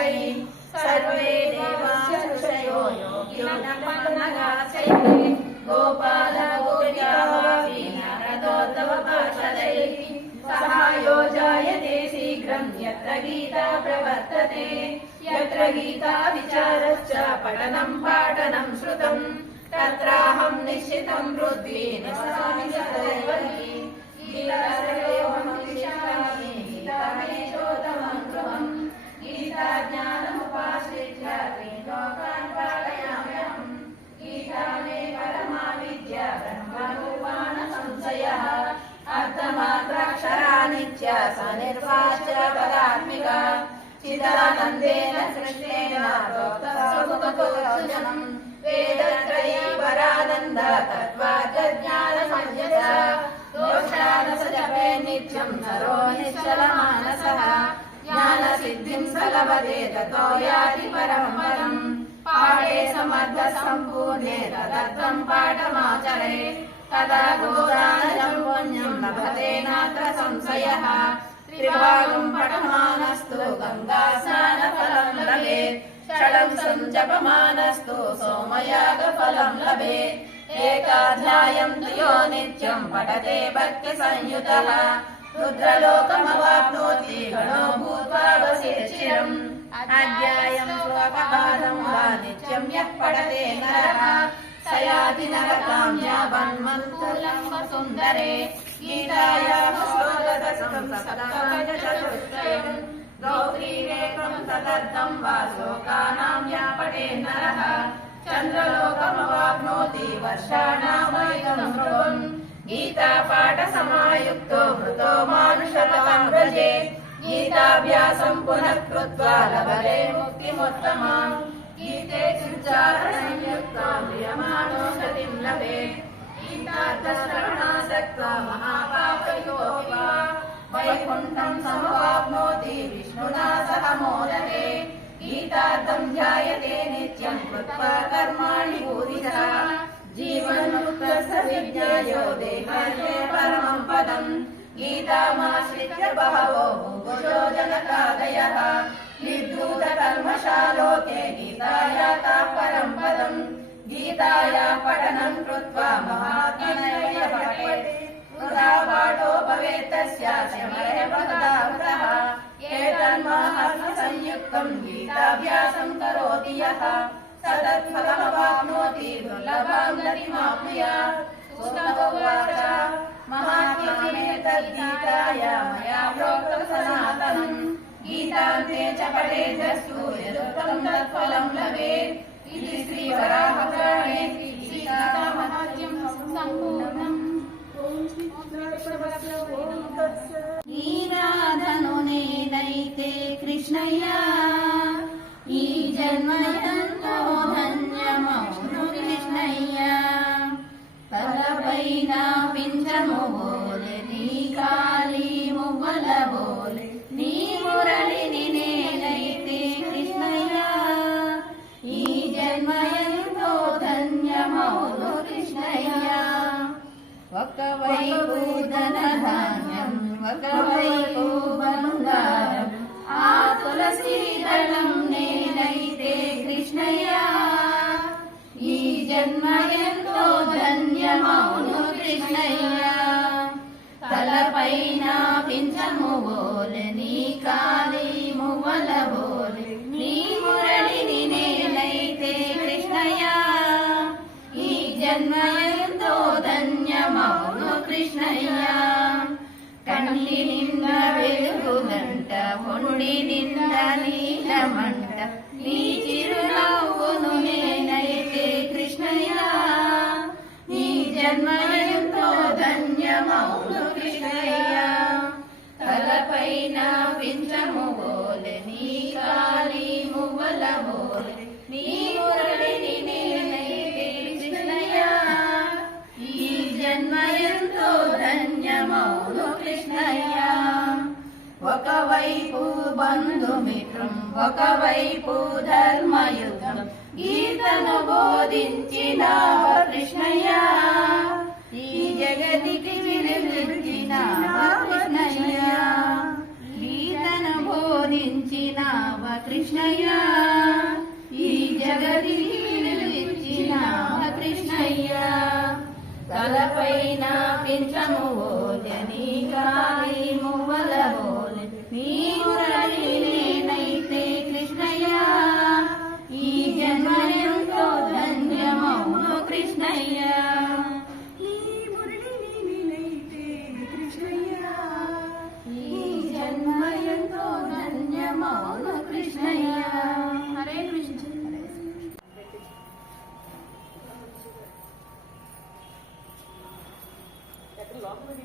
वै सर्वे देवाः ऋषयो योगिनः गोपाल गोप्यापि नारदोत्तमपार्षदैः सहायो जायते शीघ्रं यत्र गीता प्रवर्तते यत्र गीता विचारश्च पठनं पाठनं श्रुतम् तत्राहं निश्चितं हृद्वि अर्थमात्राक्षराणि च सनिर्वाच्य पदात्मिका चिदानन्देन कृष्णेन प्रोक्तसमुखोर्जुनम् वेदत्रयी परानन्द तत्त्वार्थज्ञानसंयत दोषानस जपे नित्यम् नरो निश्चलमानसः ज्ञानसिद्धिम् सलभते ततो याति परम् पदम् पाठे समर्थः सम्पूर्णे तदर्थम् पाठमाचरे तदा गोदानजम् पुण्यम् लभते नात्र संशयः त्रिभागम् पठमानस्तु गङ्गास्नानफलम् लभेत् षडम् सञ्जपमानस्तु सोमयागफलम् लभेत् एकाध्यायम् तु यो नित्यम् पठते भक्तिसंयुतः रुद्रलोकमवाप्नोति गणो भूत्वा वसिष्ठिरम् अध्यायम् श्लोकपादम् वा नित्यम् यः पठते नरः स याति नरकाम् यावन्मन्तुलम् वसुन्दरे गीतायाः श्लोकदशकम् सप्तपञ्चचतुष्टयम् गौरीरेकम् तदर्थम् वा श्लोकानाम् या पठे नरः चन्द्रलोकमवाप्नोति वर्षाणामैकम् ध्रुवम् गीतापाठसमायुक्तो मृतो मानुषताम् व्रजे गीताभ्यासम् पुनः कृत्वा लभते मुक्तिमुत्तमाम् गीते चिच्चारणयुक्ता म्रियमाणो गतिम् लभे गीतार्थश्रवणासक्त्वा महापापयोगि वा वैकुण्ठम् समवाप्नोति विष्णुना सह मोदते गीतार्थम् ध्यायते नित्यम् कृत्वा कर्माणि भूरिशः जीवन्मुक्तस्य विज्ञायो देहाये परमम् पदम् गीतामाश्रित्य बहवो भूभुजो जनकादयः भूतकल्मशालोके गीताया ताम् परम् पदम् गीताया पठनम् कृत्वा महात्मनय पठेत् कृता पाठो भवेत् तस्यास्यमेव कृतः एतन्माहात्मसंयुक्तम् गीताभ्यासम् करोति यः। स तत्फलमवाप्नोति दुर्लभाम् गतिमाप्नुयात् पुस्तकोवाच मया प्रोक्तम् सना नितान्ते च पठेदस्तु यदुक्तं तत्फलं लभेत् इति श्रीवराहपुराणे सीतामहात्म्यं सम्पूर्णम् ीराधनुने नैते कृष्णया ई जन्मयन्तो धन्यमौनु कृष्णय्या पलपैना पिञ्चमो ఒకవైపు ధనధాన్యం ఒకవైపు బంగారం ఆ తులసి దళం నేనైతే కృష్ణయ్య. ఈ జన్మ ఎంతో ధన్యమౌను కృష్ణయ్య. తలపైన పింఛము కంటి నింద వెలుగు గంట ఒండి నింద నీలమంట. నీ చిరునవ్వును నేనైతే కృష్ణయ్య. ఈ జన్మ ఎంతో ఒకవైపు బంధుమిత్రం ఒకవైపు ధర్మయుధం గీతను బోధించిన కృష్ణయ్య ఈ జగతికి వినిపించిన కృష్ణయ్య. గీతను బోధించిన కృష్ణయ్య ఈ జగతికి వినిపించిన కృష్ణయ్య. తలపైన పింఛము ஆகுமதி